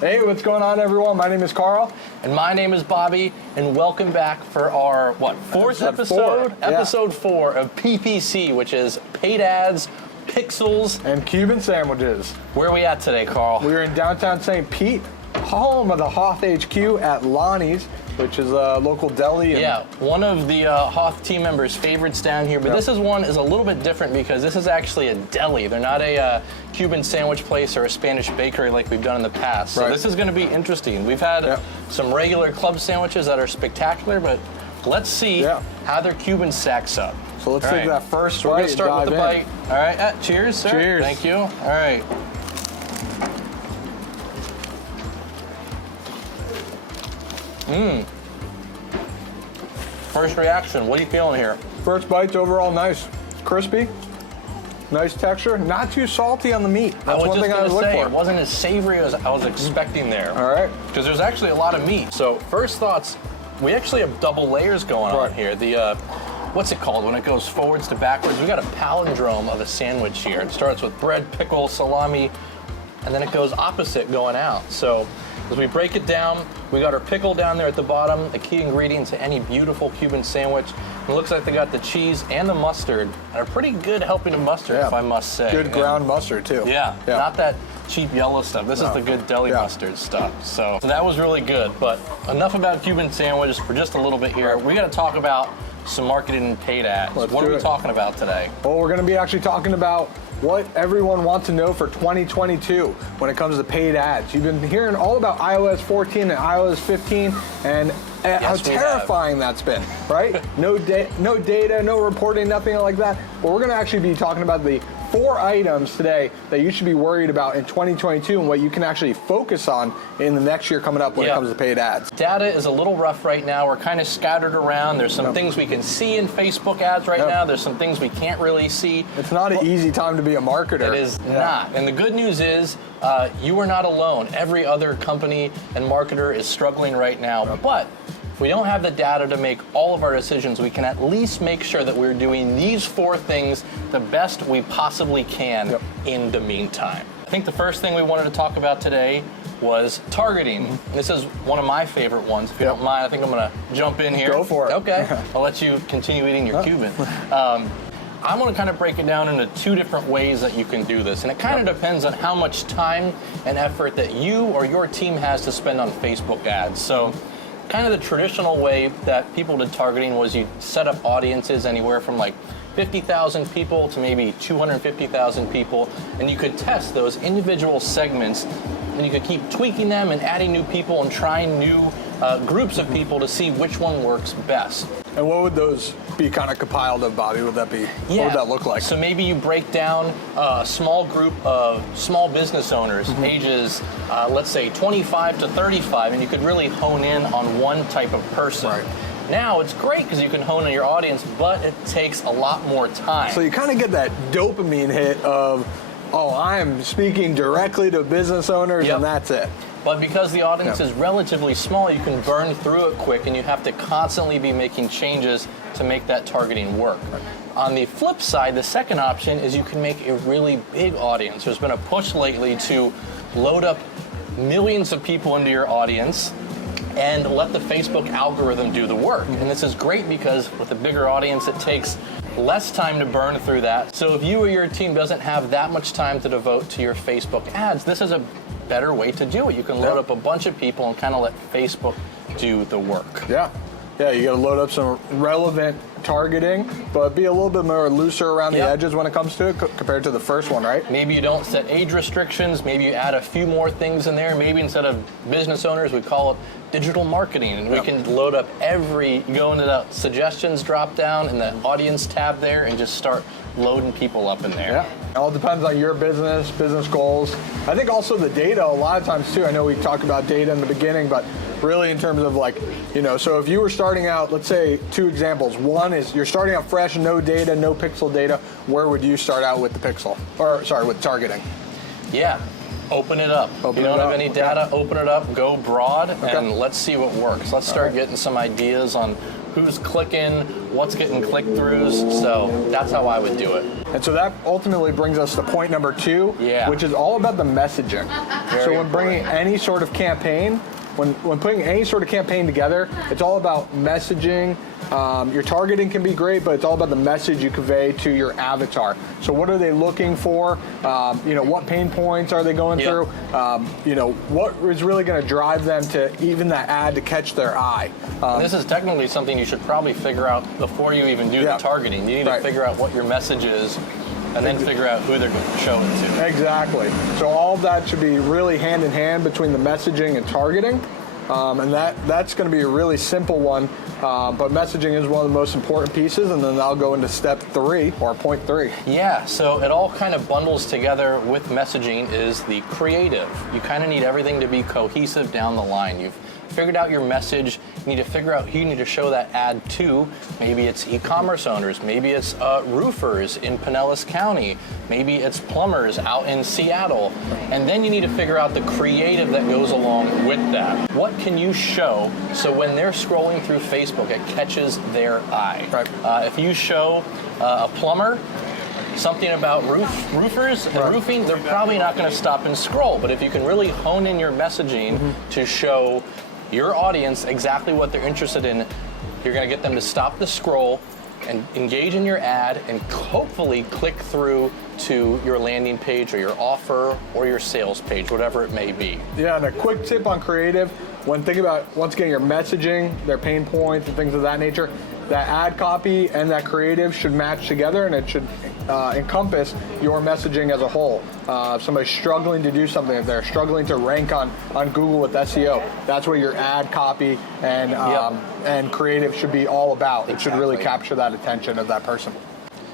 Hey, what's going on, everyone? My name is Karl. And my name is Bobby, and welcome back for our, fourth episode? Episode 4 of PPC, which is paid ads, pixels, and Cuban sandwiches. Where are we at today, Karl? We're in Downtown Saint Pete, home of the HOTH HQ at Lonni's, which is a local deli. Yeah, one of the HOTH team members' favorites down here, but this one is a little bit different because this is actually a deli. They're not a Cuban sandwich place or a Spanish bakery like we've done in the past. So this is going to be interesting. We've had some regular club sandwiches that are spectacular, but let's see how their Cuban stacks up. So let's take that first We're going to start with the bite. All right, cheers, sir. Cheers. Thank you. All right. First reaction, what are you feeling here? First bite's overall nice. Crispy, nice texture, not too salty on the meat. That's one thing I was looking for. It wasn't as savory as I was expecting there. All right. Because there's actually a lot of meat. So first thoughts, we actually have double layers going on here. The what's it called when it goes forwards to backwards? We got a palindrome of a sandwich here. It starts with bread, pickle, salami, and then it goes opposite going out. So as we break it down, we got our pickle down there at the bottom, a key ingredient to any beautiful Cuban sandwich. It looks like they got the cheese and the mustard, and a pretty good helping of mustard, if I must say. Good ground mustard, too. Yeah, not that cheap yellow stuff. This is the good deli mustard stuff. So that was really good, but enough about Cuban sandwiches for just a little bit here. We got to talk about some marketing and paid ads. What are we talking about today? Well, we're going to be actually talking about what everyone wants to know for 2022 when it comes to paid ads. You've been hearing all about iOS 14 and iOS 15 and how terrifying that's been, right? No data, no reporting, nothing like that. But we're going to actually be talking about the 4 items today that you should be worried about in 2022 and what you can actually focus on in the next year coming up when it comes to paid ads. Data is a little rough right now. We're kind of scattered around. There's some things we can see in Facebook ads right now. There's some things we can't really see. It's not an easy time to be a marketer. It is not. And the good news is you are not alone. Every other company and marketer is struggling right now. But if we don't have the data to make all of our decisions, we can at least make sure that we're doing these 4 things the best we possibly can in the meantime. I think the first thing we wanted to talk about today was targeting. This is one of my favorite ones. If you don't mind, I think I'm going to jump in here. Go for it. Okay. I'll let you continue eating your Cuban. I'm going to kind of break it down into 2 different ways that you can do this. And it kind of depends on how much time and effort that you or your team has to spend on Facebook ads. So kind of the traditional way that people did targeting was you set up audiences anywhere from like 50,000 people to maybe 250,000 people, and you could test those individual segments, and you could keep tweaking them and adding new people and trying new groups of people to see which one works best. And what would those be kind of compiled of, Bobby? Would that be? What would that look like? So maybe you break down a small group of small business owners, ages, let's say 25 to 35, and you could really hone in on one type of person. Right. Now, it's great because you can hone in your audience, but it takes a lot more time. So you kind of get that dopamine hit of, oh, I'm speaking directly to business owners, and that's it. But because the audience is relatively small, you can burn through it quick, and you have to constantly be making changes to make that targeting work. On the flip side, the second option is you can make a really big audience. There's been a push lately to load up millions of people into your audience and let the Facebook algorithm do the work. And this is great because with a bigger audience, it takes less time to burn through that. So if you or your team doesn't have that much time to devote to your Facebook ads, this is a better way to do it. You can load up a bunch of people and kind of let Facebook do the work. Yeah, you got to load up some relevant targeting, but be a little bit more looser around the edges when it comes to it compared to the first one, right? Maybe you don't set age restrictions. Maybe you add a few more things in there. Maybe instead of business owners, we call it digital marketing, and we can load up go into the suggestions drop down in the audience tab there and just start loading people up in there. Yeah, it all depends on your business goals. I think also the data a lot of times too. I know we talked about data in the beginning, but really in terms of like, so if you were starting out, let's say 2 examples. One is you're starting out fresh, no data, no pixel data. Where would you start out with the pixel? Or sorry, with targeting? Yeah. Open it up. If you don't have any data, open it up, go broad, and let's see what works. Let's start getting some ideas on who's clicking, what's getting click-throughs. So that's how I would do it. And so that ultimately brings us to point number 2, which is all about the messaging. So when bringing any sort of campaign, when putting any sort of campaign together, it's all about messaging. Your targeting can be great, but it's all about the message you convey to your avatar. So what are they looking for? What pain points are they going through? What is really going to drive them to even that ad to catch their eye? This is technically something you should probably figure out before you even do the targeting. You need to figure out what your message is, and then figure out who they're going to show it to. Exactly. So all of that should be really hand in hand between the messaging and targeting. And that's going to be a really simple one, but messaging is one of the most important pieces, and then I'll go into step 3, or point 3. Yeah, so it all kind of bundles together with messaging is the creative. You kind of need everything to be cohesive down the line. You've figured out your message, you need to figure out who you need to show that ad to. Maybe it's e-commerce owners, maybe it's roofers in Pinellas County, maybe it's plumbers out in Seattle, and then you need to figure out the creative that goes along with that. What can you show so when they're scrolling through Facebook, it catches their eye? If you show a plumber something about roofers and roofing, they're probably not going to stop and scroll. But if you can really hone in your messaging to show your audience exactly what they're interested in, you're going to get them to stop the scroll and engage in your ad and hopefully click through to your landing page or your offer or your sales page, whatever it may be. Yeah, and a quick tip on creative, when thinking about, once again, your messaging, their pain points and things of that nature, that ad copy and that creative should match together, and it should encompass your messaging as a whole. If somebody's struggling to do something, if they're struggling to rank on Google with SEO, that's what your ad copy and creative should be all about. It should really capture that attention of that person.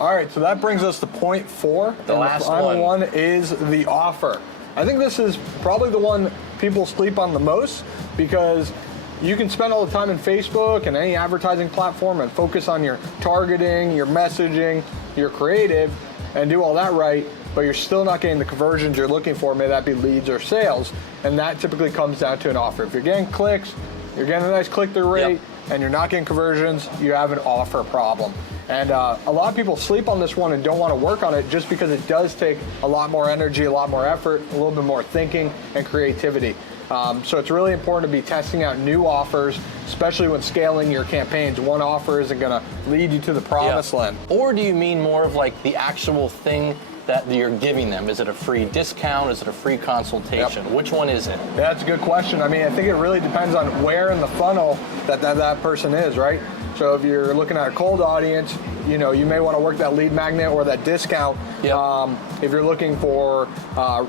All right, so that brings us to point 4. The last final one is the offer. I think this is probably the one people sleep on the most, because you can spend all the time in Facebook and any advertising platform and focus on your targeting, your messaging, your creative, and do all that right, but you're still not getting the conversions you're looking for, may that be leads or sales, and that typically comes down to an offer. If you're getting clicks, you're getting a nice click-through rate, and you're not getting conversions, you have an offer problem. And a lot of people sleep on this one and don't want to work on it just because it does take a lot more energy, a lot more effort, a little bit more thinking and creativity. So it's really important to be testing out new offers, especially when scaling your campaigns. One offer isn't going to lead you to the promised land. Or do you mean more of like the actual thing that you're giving them? Is it a free discount? Is it a free consultation? Which one is it? Yeah, that's a good question. I mean, I think it really depends on where in the funnel that person is, right? So if you're looking at a cold audience, you may want to work that lead magnet or that discount. If you're looking for,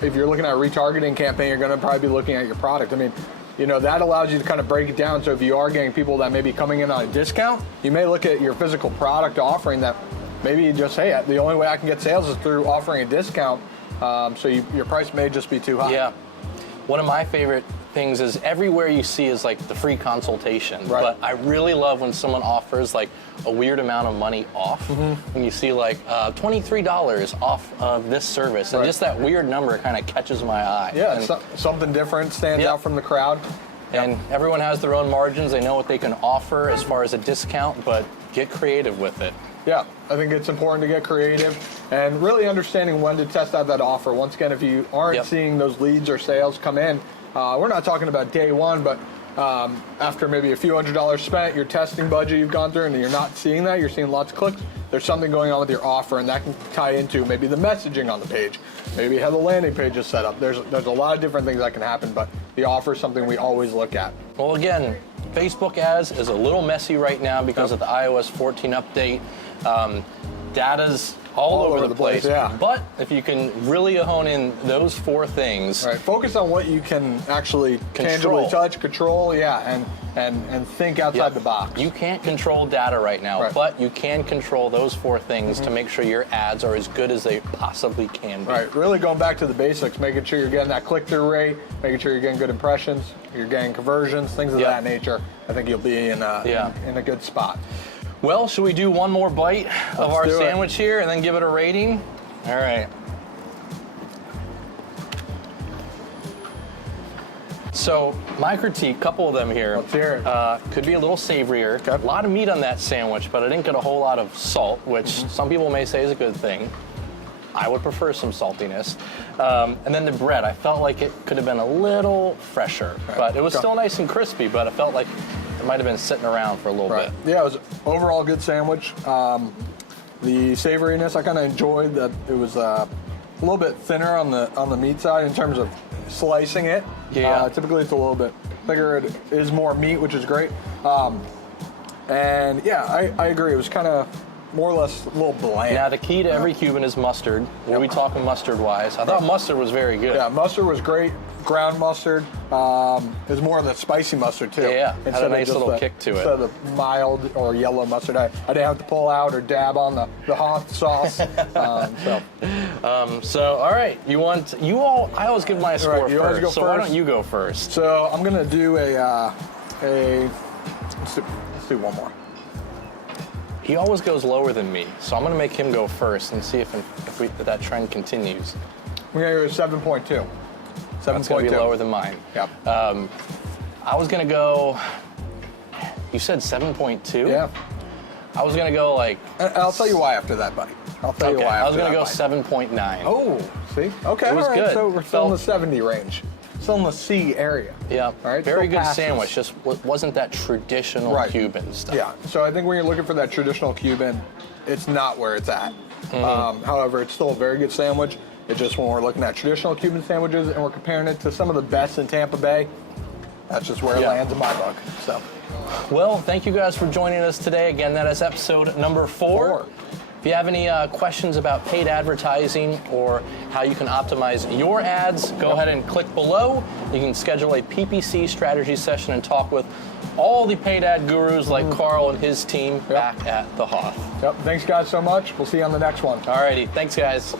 if you're looking at a retargeting campaign, you're going to probably be looking at your product. I mean, that allows you to kind of break it down. So if you are getting people that may be coming in on a discount, you may look at your physical product offering that maybe you just, hey, the only way I can get sales is through offering a discount. So your price may just be too high. Yeah. One of my favorite things is everywhere you see is like the free consultation. But I really love when someone offers like a weird amount of money off. When you see like $23 off of this service, and just that weird number kind of catches my eye. Yeah, something different stands out from the crowd. And everyone has their own margins. They know what they can offer as far as a discount, but get creative with it. Yeah, I think it's important to get creative and really understanding when to test out that offer. Once again, if you aren't seeing those leads or sales come in, we're not talking about day one, but after maybe a few $100s spent, your testing budget you've gone through, and you're not seeing that, you're seeing lots of clicks, there's something going on with your offer, and that can tie into maybe the messaging on the page, maybe how the landing page is set up. There's a lot of different things that can happen, but the offer is something we always look at. Well, again, Facebook ads is a little messy right now because of the iOS 14 update. Data's all over the place. But if you can really hone in those 4 things. Focus on what you can actually tangibly touch, control, and think outside the box. You can't control data right now, but you can control those 4 things to make sure your ads are as good as they possibly can be. Really going back to the basics, making sure you're getting that click-through rate, making sure you're getting good impressions, you're getting conversions, things of that nature. I think you'll be in a good spot. Well, should we do one more bite of our sandwich here and then give it a rating? All right. So my critique, couple of them here. Let's hear it. Could be a little savorier. Okay. A lot of meat on that sandwich, but I didn't get a whole lot of salt, which some people may say is a good thing. I would prefer some saltiness. And then the bread, I felt like it could have been a little fresher, but it was still nice and crispy, but I felt like it might have been sitting around for a little bit. Yeah, it was overall a good sandwich. The savoriness, I kind of enjoyed that it was a little bit thinner on the meat side in terms of slicing it. Yeah. Typically it's a little bit bigger. It is more meat, which is great. And yeah, I agree. It was kind of more or less a little bland. Now the key to every Cuban is mustard. What are we talking mustard-wise? I thought mustard was very good. Yeah, mustard was great. Ground mustard. It was more of the spicy mustard too. Yeah, had a nice little kick to it. Instead of the mild or yellow mustard, I didn't have to pull out or dab on the HOTH sauce. So all right, I always give my score you always first. go So why first. don't you go first? So I'm gonna do let's do one more. He always goes lower than me, so I'm going to make him go first and see if that trend continues. We're gonna go 7.2. That's going to be lower than mine. Yep. I was going to go. You said 7.2. Yeah. I was going to go like. I'll tell you why after that, buddy. I'll tell you why. I was going to go 7.9. Oh, see? Okay, It was all right. good. So we're still in the 70 range. Still in the C area. Yeah. All right. Very still good passes. sandwich. Just wasn't that traditional Cuban stuff. Yeah. So I think when you're looking for that traditional Cuban, it's not where it's at. However, it's still a very good sandwich. It's just when we're looking at traditional Cuban sandwiches and we're comparing it to some of the best in Tampa Bay, that's just where it lands in my book. So. Well, thank you guys for joining us today. Again, that is episode number 4. If you have any questions about paid advertising or how you can optimize your ads, go ahead and click below. You can schedule a PPC strategy session and talk with all the paid ad gurus like Karl and his team back at the HOTH. Yep. Thanks, guys, so much. We'll see you on the next one. Alrighty. Thanks, guys.